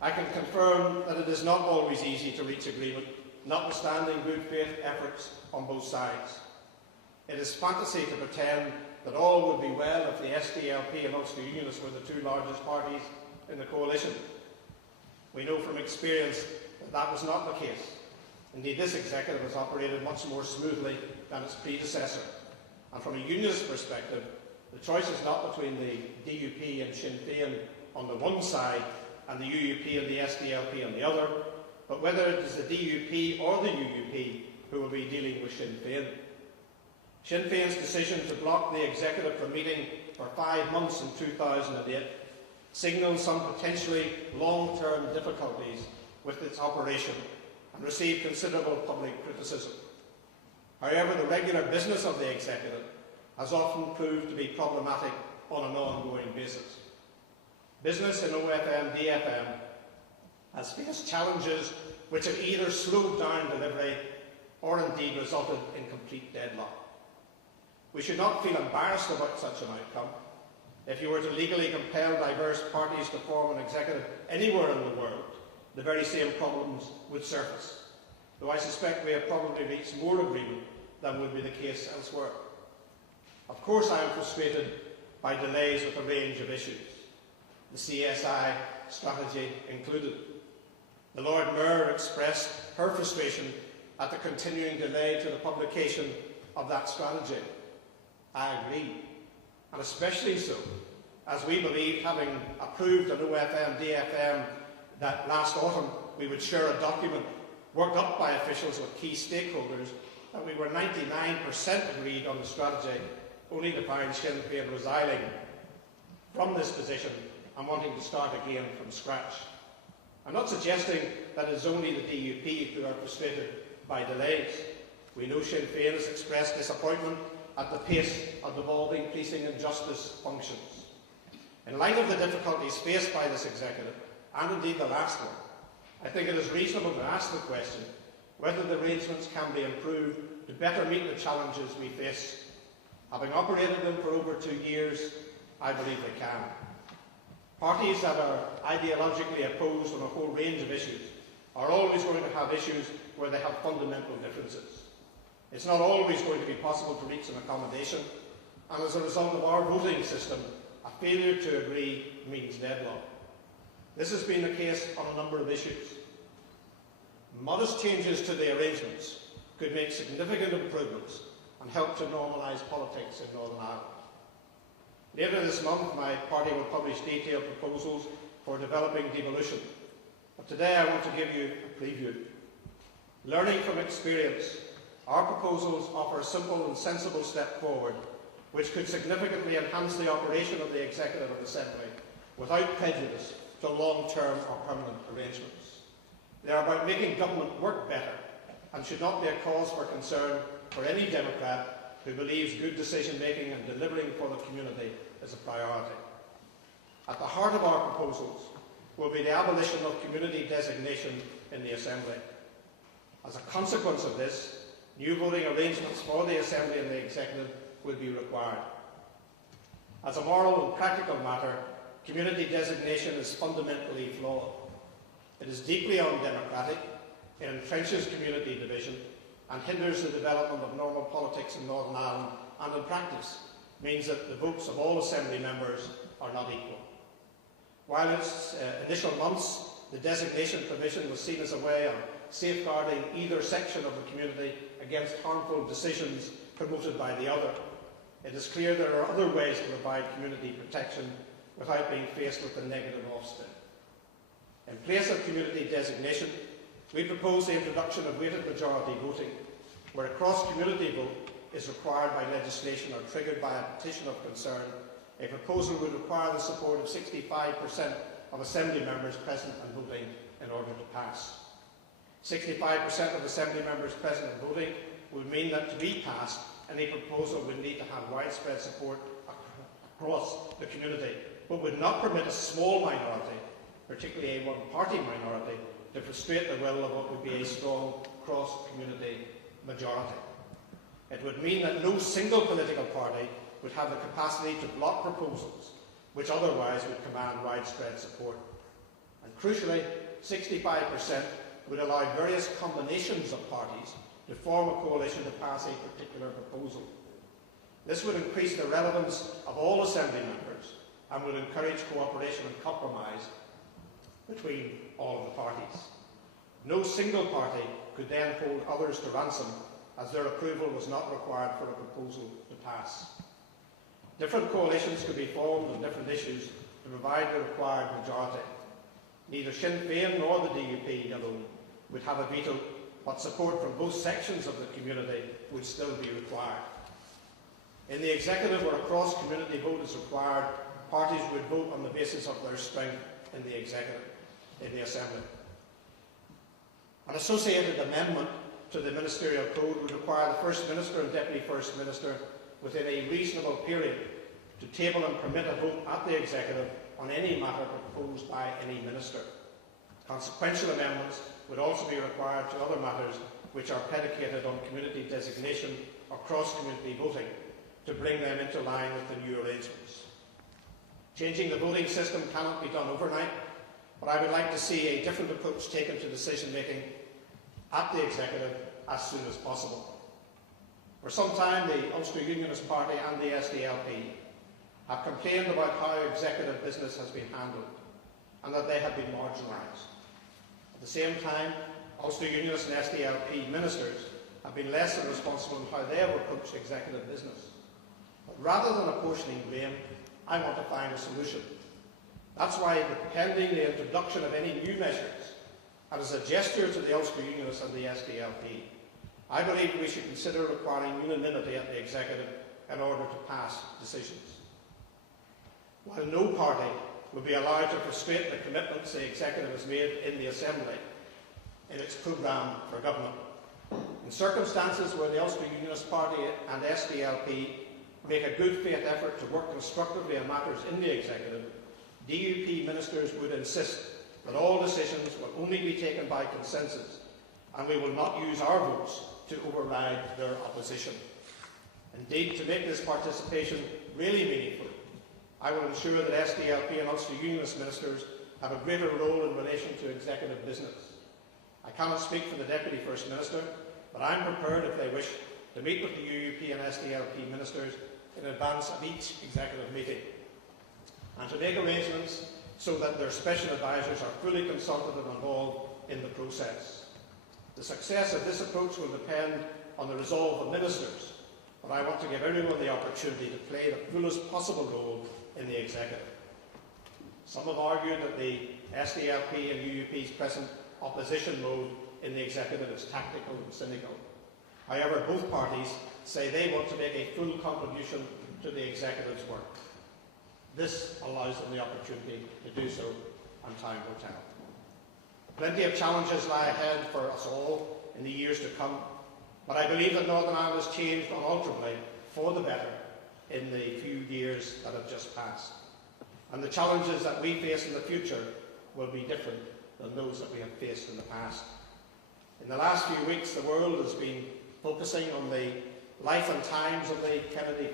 I can confirm that it is not always easy to reach agreement, notwithstanding good faith efforts on both sides. It is fantasy to pretend that all would be well if the SDLP and Ulster Unionists were the two largest parties in the coalition. We know from experience that that was not the case. Indeed, this executive has operated much more smoothly than its predecessor. And from a unionist perspective, the choice is not between the DUP and Sinn Féin on the one side and the UUP and the SDLP on the other, but whether it is the DUP or the UUP who will be dealing with Sinn Féin. Sinn Féin's decision to block the executive from meeting for 5 months in 2008 signalled some potentially long-term difficulties with its operation and received considerable public criticism. However, the regular business of the executive has often proved to be problematic on an ongoing basis. Business in OFM-DFM has faced challenges which have either slowed down delivery or indeed resulted in complete deadlock. We should not feel embarrassed about such an outcome. If you were to legally compel diverse parties to form an executive anywhere in the world, the very same problems would surface, though I suspect we have probably reached more agreement than would be the case elsewhere. Of course, I am frustrated by delays with a range of issues, the CSI strategy included. The Lord Mayor expressed her frustration at the continuing delay to the publication of that strategy. I agree, and especially so as we believe, having approved an OFM-DFM that last autumn we would share a document worked up by officials with key stakeholders, that we were 99% agreed on the strategy, only to find Sinn Féin resigning from this position and wanting to start again from scratch. I'm not suggesting that it is only the DUP who are frustrated by delays. We know Sinn Féin has expressed disappointment at the pace of devolving policing and justice functions. In light of the difficulties faced by this executive, and indeed the last one, I think it is reasonable to ask the question whether the arrangements can be improved to better meet the challenges we face. Having operated them for over 2 years, I believe they can. Parties that are ideologically opposed on a whole range of issues are always going to have issues where they have fundamental differences. It's not always going to be possible to reach an accommodation, and as a result of our voting system, a failure to agree means deadlock. This has been the case on a number of issues. Modest changes to the arrangements could make significant improvements and help to normalise politics in Northern Ireland. Later this month, my party will publish detailed proposals for developing devolution. But today I want to give you a preview. Learning from experience, our proposals offer a simple and sensible step forward which could significantly enhance the operation of the Executive and Assembly without prejudice to long-term or permanent arrangements. They are about making government work better and should not be a cause for concern for any Democrat who believes good decision-making and delivering for the community is a priority. At the heart of our proposals will be the abolition of community designation in the Assembly. As a consequence of this, new voting arrangements for the Assembly and the Executive will be required. As a moral and practical matter, community designation is fundamentally flawed. It is deeply undemocratic, it entrenches community division and hinders the development of normal politics in Northern Ireland, and in practice means that the votes of all Assembly members are not equal. While in its initial months the designation provision was seen as a way of safeguarding either section of the community against harmful decisions promoted by the other, it is clear there are other ways to provide community protection without being faced with the negative offspin. In place of community designation, we propose the introduction of weighted majority voting, where a cross-community vote is required by legislation or triggered by a petition of concern. A proposal would require the support of 65% of Assembly members present and voting in order to pass. 65% of Assembly members present and voting would mean that to be passed, any proposal would need to have widespread support across the community, but would not permit a small minority, particularly a one-party minority, to frustrate the will of what would be a strong cross-community majority. It would mean that no single political party would have the capacity to block proposals which otherwise would command widespread support. And crucially, 65% would allow various combinations of parties to form a coalition to pass a particular proposal. This would increase the relevance of all Assembly members and would encourage cooperation and compromise between all of the parties. No single party could then hold others to ransom, as their approval was not required for a proposal to pass. Different coalitions could be formed on different issues to provide the required majority. Neither Sinn Féin nor the DUP alone would have a veto, but support from both sections of the community would still be required. In the executive, where a cross-community vote is required, parties would vote on the basis of their strength in the executive, in the Assembly. An associated amendment to the Ministerial Code would require the First Minister and Deputy First Minister, within a reasonable period, to table and permit a vote at the executive on any matter proposed by any minister. Consequential amendments would also be required to other matters which are predicated on community designation or cross-community voting, to bring them into line with the new arrangements. Changing the voting system cannot be done overnight, but I would like to see a different approach taken to decision-making at the executive as soon as possible. For some time, the Ulster Unionist Party and the SDLP have complained about how executive business has been handled and that they have been marginalised. At the same time, Ulster Unionist and SDLP ministers have been less than responsible in how they have approached executive business. But rather than apportioning blame, I want to find a solution. That's why, pending the introduction of any new measures, and as a gesture to the Ulster Unionists and the SDLP, I believe we should consider requiring unanimity at the executive in order to pass decisions. While no party will be allowed to frustrate the commitments the executive has made in the Assembly in its programme for government, in circumstances where the Ulster Unionist Party and SDLP make a good faith effort to work constructively on matters in the executive, DUP ministers would insist that all decisions will only be taken by consensus, and we will not use our votes to override their opposition. Indeed, to make this participation really meaningful, I will ensure that SDLP and Ulster Unionist ministers have a greater role in relation to executive business. I cannot speak for the Deputy First Minister, but I am prepared, if they wish, to meet with the UUP and SDLP ministers in advance of each executive meeting, and to make arrangements so that their special advisers are fully consulted and involved in the process. The success of this approach will depend on the resolve of ministers, but I want to give everyone the opportunity to play the fullest possible role in the executive. Some have argued that the SDLP and UUP's present opposition mode in the executive is tactical and cynical. However, both parties say they want to make a full contribution to the executive's work. This allows them the opportunity to do so, and time will tell. Plenty of challenges lie ahead for us all in the years to come, but I believe that Northern Ireland has changed unalterably for the better in the few years that have just passed. And the challenges that we face in the future will be different than those that we have faced in the past. In the last few weeks, the world has been focusing on the life and times of the Kennedy